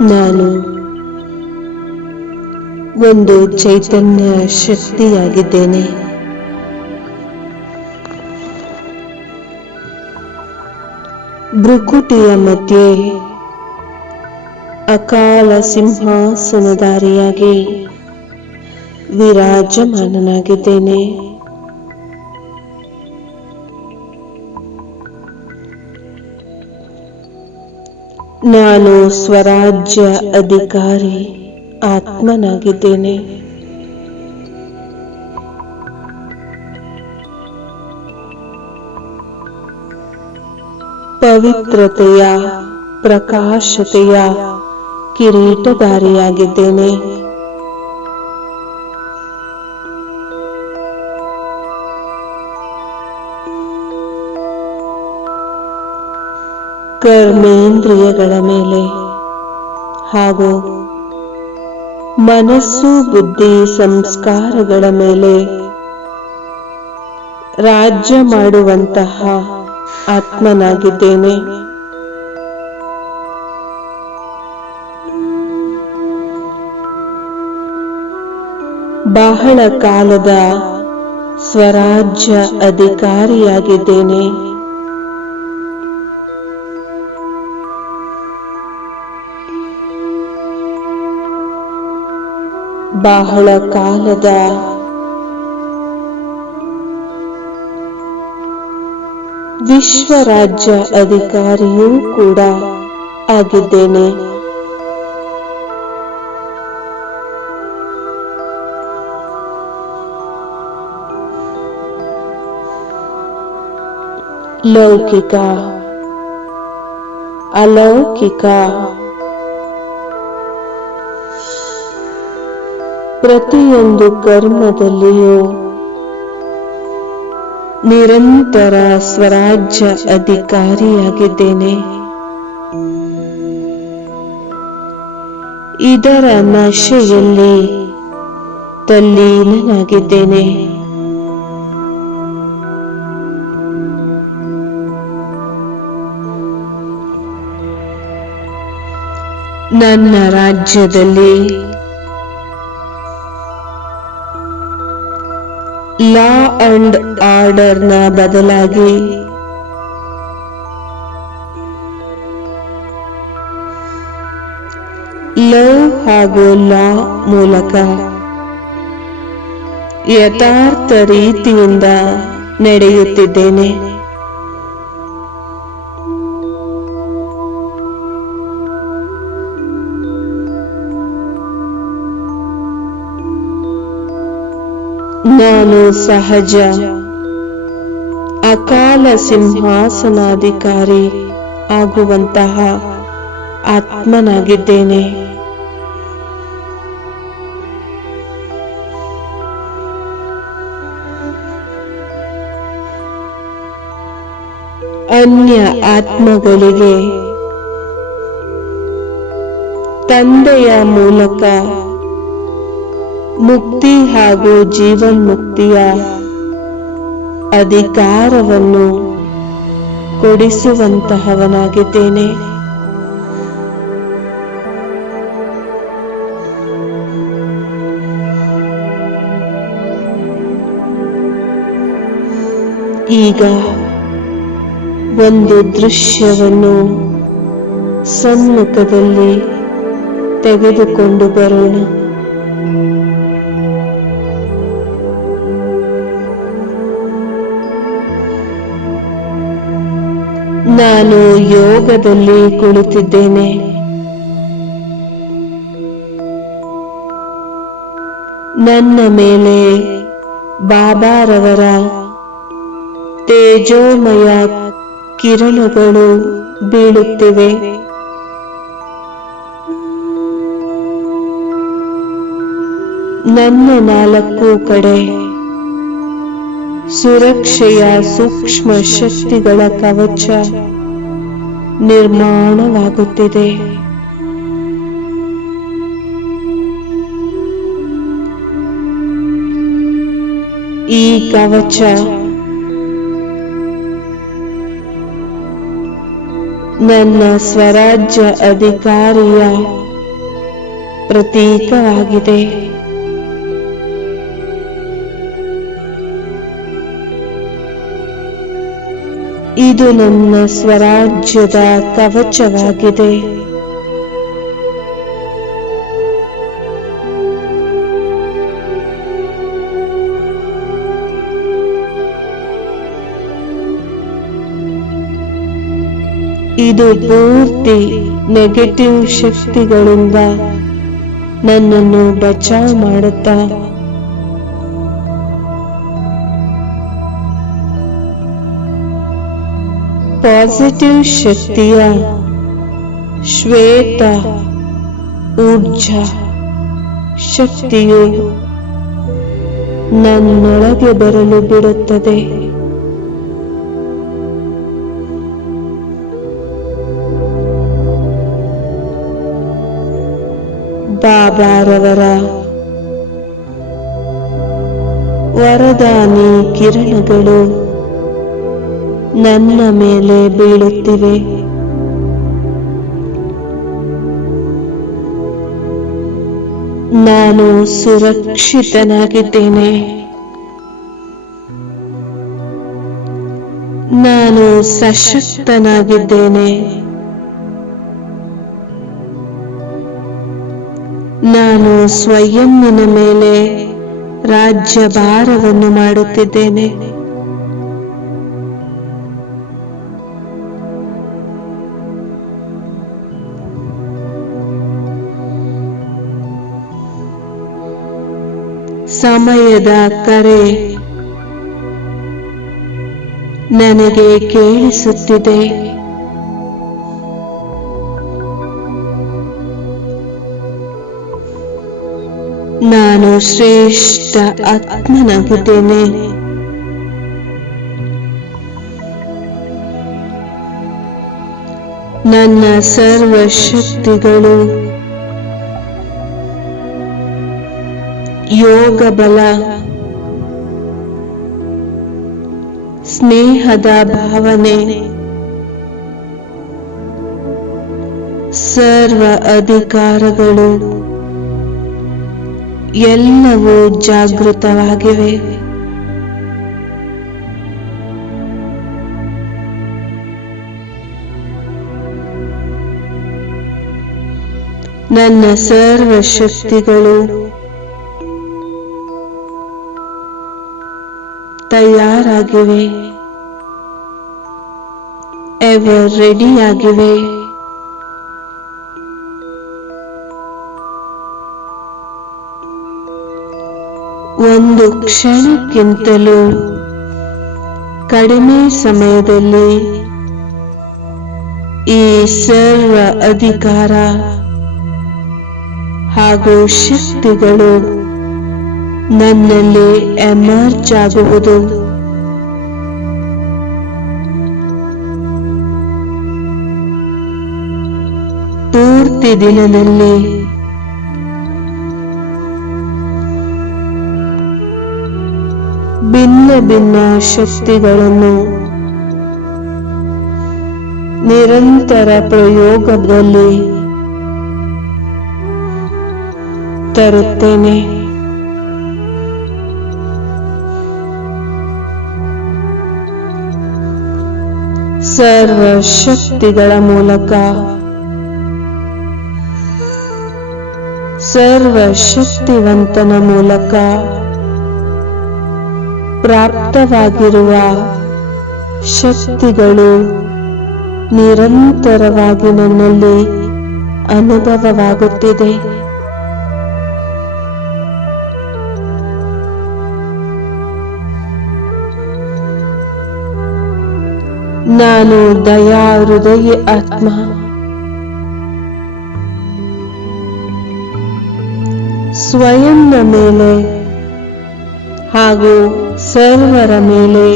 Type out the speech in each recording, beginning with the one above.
ನಾನು ಒಂದು ಚೈತನ್ಯ ಶಕ್ತಿಯಾಗಿದ್ದೇನೆ. ಭ್ರುಕುಟಿಯ ಮಧ್ಯೆ ಅಕಾಲ ಸಿಂಹಾಸನದಾರಿಯಾಗಿ ವಿರಾಜಮಾನನಾಗಿದ್ದೇನೆ. ನಾನು ಸ್ವರಾಜ್ಯ ಅಧಿಕಾರಿ ಆತ್ಮನಾಗಿದ್ದೇನೆ. ಪವಿತ್ರತೆಯ ಪ್ರಕಾಶತೆಯ ಕಿರೀಟಧಾರಿಯಾಗಿದ್ದೇನೆ. ಕರ್ಮೇಂದ್ರಿಯಗಳ ಮೇಲೆ ಹಾಗೂ ಮನಸ್ಸು ಬುದ್ಧಿ ಸಂಸ್ಕಾರಗಳ ಮೇಲೆ ರಾಜ್ಯ ಮಾಡುವಂತಹ ಆತ್ಮನಾಗಿದ್ದೇನೆ. ಬಹಳ ಕಾಲದ ಸ್ವರಾಜ್ಯ ಅಧಿಕಾರಿಯಾಗಿದ್ದೇನೆ. ಬಹಳ ಕಾಲದ ವಿಶ್ವ ರಾಜ್ಯ ಅಧಿಕಾರಿಯೂ ಕೂಡ ಆಗಿದ್ದೇನೆ. ಲೌಕಿಕ ಅಲೌಕಿಕ ಪ್ರತಿಯೊಂದು ಕರ್ಮದಲ್ಲಿಯೂ ನಿರಂತರ ಸ್ವರಾಜ್ಯ ಅಧಿಕಾರಿಯಾಗಿದ್ದೇನೆ. ಇದರ ನಶೆಯಲ್ಲಿ ತಲ್ಲೀನನಾಗಿದ್ದೇನೆ. ನನ್ನ ರಾಜ್ಯದಲ್ಲಿ ಲಾ ಅಂಡ್ ಆರ್ಡರ್ನ ಬದಲಾಗಿ ಲವ್ ಹಾಗೂ ಲಾ ಮೂಲಕ ಯಥಾರ್ಥ ರೀತಿಯಿಂದ ನಡೆಯುತ್ತಿದ್ದೇನೆ. ನಾನು ಸಹಜ. ಅಕಾಲ ಸಿಂಹಾಸನಾಧಿಕಾರಿ ಆಗುವಂತಹ ಆತ್ಮನಾಗಿದ್ದೇನೆ. ಅನ್ಯ ಆತ್ಮಗಳಿಗೆ ತಂದೆಯ ಮೂಲಕ ಮುಕ್ತಿ ಹಾಗೂ ಜೀವನ್ಮುಕ್ತಿಯ ಅಧಿಕಾರವನ್ನು ಕೊಡಿಸುವಂತಹವನಾಗಿದ್ದೇನೆ. ಈಗ ಒಂದು ದೃಶ್ಯವನ್ನು ಸಮ್ಮುಖದಲ್ಲಿ ತೆಗೆದುಕೊಂಡು ಬರೋಣ. ನಾನು ಯೋಗದಲ್ಲಿ ಕುಳಿತಿದ್ದೇನೆ. ನನ್ನ ಮೇಲೆ ಬಾಬಾರವರ ತೇಜೋಮಯ ಕಿರಣಗಳು ಬೀಳುತ್ತಿವೆ. ನನ್ನ ನಾಲ್ಕು ಕಡೆ ಸುರಕ್ಷೆಯ ಸೂಕ್ಷ್ಮ ಶಕ್ತಿಗಳ ಕವಚ ನಿರ್ಮಾಣವಾಗುತ್ತಿದೆ. ಈ ಕವಚ ನನ್ನ ಸ್ವರಾಜ್ಯ ಅಧಿಕಾರಿಯ ಪ್ರತೀಕವಾಗಿದೆ. ಇದು ನನ್ನ ಸ್ವರಾಜ್ಯದ ಕವಚವಾಗಿದೆ. ಇದು ಪೂರ್ತಿ ನೆಗೆಟಿವ್ ಶಕ್ತಿಗಳಿಂದ ನನ್ನನ್ನು ಬಚಾವ್ ಮಾಡುತ್ತಾ ಪಾಸಿಟಿವ್ ಶಕ್ತಿಯ ಶ್ವೇತ ಊರ್ಜಾ ಶಕ್ತಿಯು ನನ್ನೊಳಗೆ ಬರಲು ಬಿಡುತ್ತದೆ. ಬಾಬಾರವರ ವರದಾನಿ ಕಿರಣಗಳು ನನ್ನ ಮೇಲೆ ಬೀಳುತ್ತಿವೆ. ನಾನು ಸುರಕ್ಷಿತನಾಗಿದ್ದೇನೆ. ನಾನು ಸಶಕ್ತನಾಗಿದ್ದೇನೆ. ನಾನು ಸ್ವಯಂನ ಮೇಲೆ ರಾಜ್ಯಭಾರವನ್ನು ಮಾಡುತ್ತಿದ್ದೇನೆ. ಸಮಯದ ಕರೆ ನನಗೆ ಕೇಳಿಸುತ್ತಿದೆ. ನಾನು ಶ್ರೇಷ್ಠ ಆತ್ಮನಾಗಿದ್ದೇನೆ. ನನ್ನ ಸರ್ವ ಶಕ್ತಿಗಳು ಯೋಗ ಬಲ. ಸ್ನೇಹದ ಭಾವನೆ. ಸರ್ವ ಅಧಿಕಾರಗಳು. ಎಲ್ಲವೂ ಜಾಗೃತವಾಗಿವೆ. ನನ್ನ ಸರ್ವ ಶಕ್ತಿಗಳು ತಯಾರಾಗಿವೆ. ಎವರ್ ರೆಡಿಯಾಗಿವೆ ಒಂದು ಕ್ಷಣಕ್ಕಿಂತಲೂ ಕಡಿಮೆ ಸಮಯದಲ್ಲಿ ಈ ಸರ್ವ ಅಧಿಕಾರ ಹಾಗೂ ಶಕ್ತಿಗಳು ನನ್ನಲ್ಲಿ ಎಮರ್ಜ್ ಆಗುವುದು. ದಿನದಲ್ಲಿ ಭಿನ್ನ ಭಿನ್ನ ಶಕ್ತಿಗಳನ್ನು ನಿರಂತರ ಪ್ರಯೋಗದಲ್ಲಿ ತರುತ್ತೇನೆ. ಸರ್ವ ಶಕ್ತಿಗಳ ಮೂಲಕ ಸರ್ವ ಶಕ್ತಿವಂತನ ಮೂಲಕ ಪ್ರಾಪ್ತವಾಗಿರುವ ಶಕ್ತಿಗಳು ನಿರಂತರವಾಗಿ ನನ್ನಲ್ಲಿ ಅನುಭವವಾಗುತ್ತಿದೆ. ನಾನು ದಯಾ ಹೃದಯ ಆತ್ಮ. ಸ್ವಯಂನ ಮೇಲೆ ಹಾಗೂ ಸರ್ವರ ಮೇಲೆ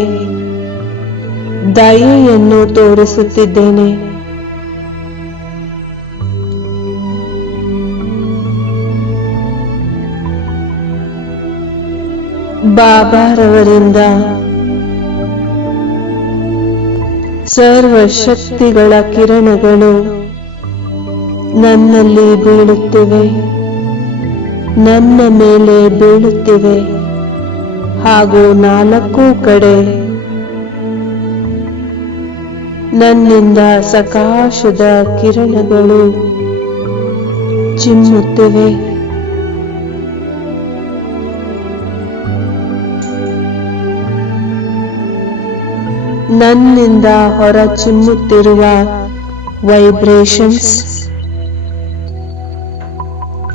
ದಯೆಯನ್ನು ತೋರಿಸುತ್ತಿದ್ದೇನೆ. ಬಾಬಾರವರಿಂದ ಸರ್ವ ಶಕ್ತಿಗಳ ಕಿರಣಗಳು ನನ್ನಲ್ಲಿ ಬೀಳುತ್ತಿವೆ. ನನ್ನ ಮೇಲೆ ಬೀಳುತ್ತಿವೆ ಹಾಗೂ ನಾಲ್ಕು ಕಡೆ. ನನ್ನಿಂದ ಸಕಾಶದ ಕಿರಣಗಳು ಚಿಮ್ಮುತ್ತಿವೆ. ನನ್ನಿಂದ ಹೊರ ಚಿಮ್ಮುತ್ತಿರುವ ವೈಬ್ರೇಷನ್ಸ್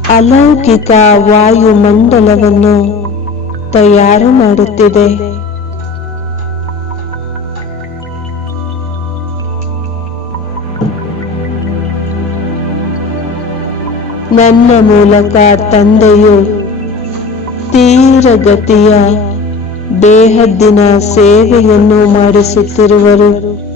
ಅಲೌಕಿಕ ವಾಯುಮಂಡಲವನ್ನು ತಯಾರು ಮಾಡುತ್ತಿದೆ. ನನ್ನ ಮೂಲಕ ತಂದೆಯು ತೀವ್ರಗತಿಯ ದೇಹದ್ದಿನ ಸೇವೆಯನ್ನು ಮಾಡಿಸುತ್ತಿರುವರು.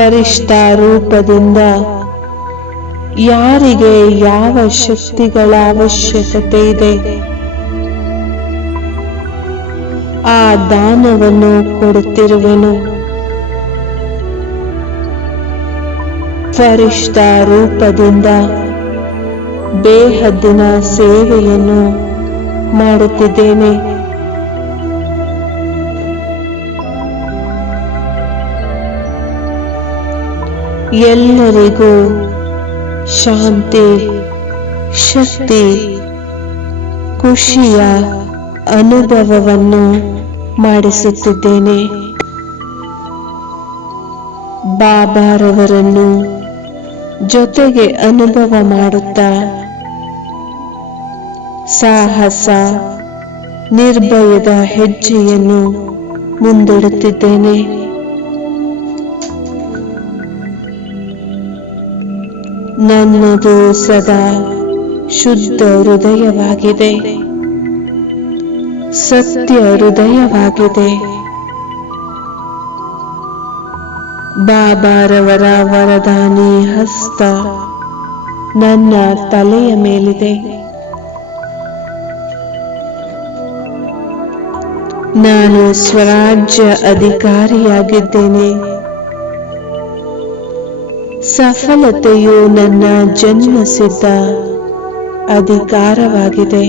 ಫರಿಷ್ಠ ರೂಪದಿಂದ ಯಾರಿಗೆ ಯಾವ ಶಕ್ತಿಗಳ ಅವಶ್ಯಕತೆ ಇದೆ? ಆ ದಾನವನ್ನು ಕೊಡುತ್ತಿರುವೆನು. ಫರಿಷ್ಠ ರೂಪದಿಂದ ಬೇಹದ್ದಿನ ಸೇವೆಯನ್ನು ಮಾಡುತ್ತಿದ್ದೇನೆ. ಎಲ್ಲರಿಗೂ ಶಾಂತಿ ಶಕ್ತಿ ಖುಷಿಯ ಅನುಭವವನ್ನು ಮಾಡಿಸುತ್ತಿದ್ದೇನೆ. ಬಾಬಾರವರನ್ನು ಜೊತೆಗೆ ಅನುಭವ ಮಾಡುತ್ತಾ ಸಾಹಸ ನಿರ್ಭಯದ ಹೆಜ್ಜೆಯನ್ನು ಮುಂದಿಡುತ್ತಿದ್ದೇನೆ. ನನ್ನದು ಸದಾ ಶುದ್ಧ ಹೃದಯವಾಗಿದೆ. ಸತ್ಯ ಹೃದಯವಾಗಿದೆ. ಬಾಬಾರವರ ವರದಾನಿ ಹಸ್ತ ನನ್ನ ತಲೆಯ ಮೇಲಿದೆ. ನಾನು ಸ್ವರಾಜ್ಯ ಅಧಿಕಾರಿಯಾಗಿದ್ದೇನೆ. ಸಫಲತೆಯು ನನ್ನ ಜನ್ಮಸಿದ್ಧ ಅಧಿಕಾರವಾಗಿದೆ.